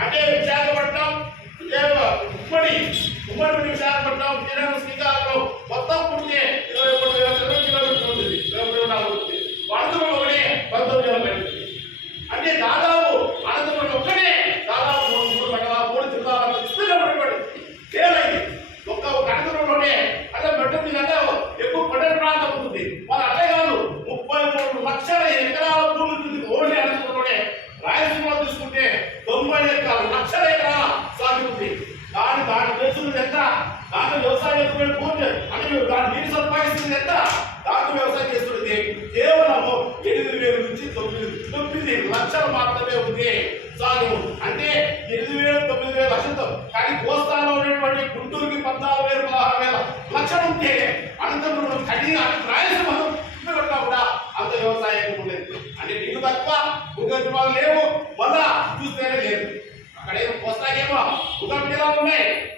అంటే విశాఖపట్నం ఉమ్మడి ఉమ్మడి విశాఖపట్నం విజయనగరం శ్రీకాకుళం మొత్తం పుడితే ఇరవై మూడు వేల ఇరవై కిలోమీటర్లు ఉంటుంది. ఇరవై మూడు నాలుగు ఉంటుంది. అనంతపురం ఒకటే పంతొమ్మిది వేల పెరుగుతుంది అంటే దాదాపు అనంతపురం ఒక్కటే దాదాపు మూడు మూడు మండలాలు మూడు జిల్లాల విస్తీర్ణమైనటువంటి తేలైంది ఒక్క ఒక అనంతపురంలోనే అదే మెట్ట మీద ఎక్కువ పట్టణ ప్రాంతం ఉంటుంది వాళ్ళు అట్లే కాదు ముప్పై మూడు లక్షల ఎకరాల భూమి ఉంటుంది ఓన్లీ అనంతపురంలోనే రాయలసీమలో చూసుకుంటే తొంభై ఎకరాల లక్షల ఎకరాల సాగు ఉంది దాని దాని తెలుసుకుంది ఎంత దాంట్లో వ్యవసాయం ఎత్తుకునే భూమి అంటే దాని నీరు సంపాదిస్తుంది ఎంత? దాంట్లో వ్యవసాయం చేస్తుంది కేవలం ఎనిమిది వేల నుంచి తొమ్మిది తొమ్మిది లక్షలు మాత్రమే ఉంది. సాగు అంటే ఎనిమిది వేలు తొమ్మిది వేల లక్షలతో. కానీ కోస్తాలో ఉన్నటువంటి గుంటూరుకి పద్నాలుగు వేల పదహారు వేల లక్షలు ఉంటే అనంతపురం కడిగా రాయలసీమ కూడా అంత వ్యవసాయం ఉండేది. అంటే నీళ్ళు తక్కువ భూగర్భాలు లేవు. మళ్ళా చూస్తేనే లేదు. అక్కడ ఏమో కోస్తాకేమో భూగర్భ ఉన్నాయి.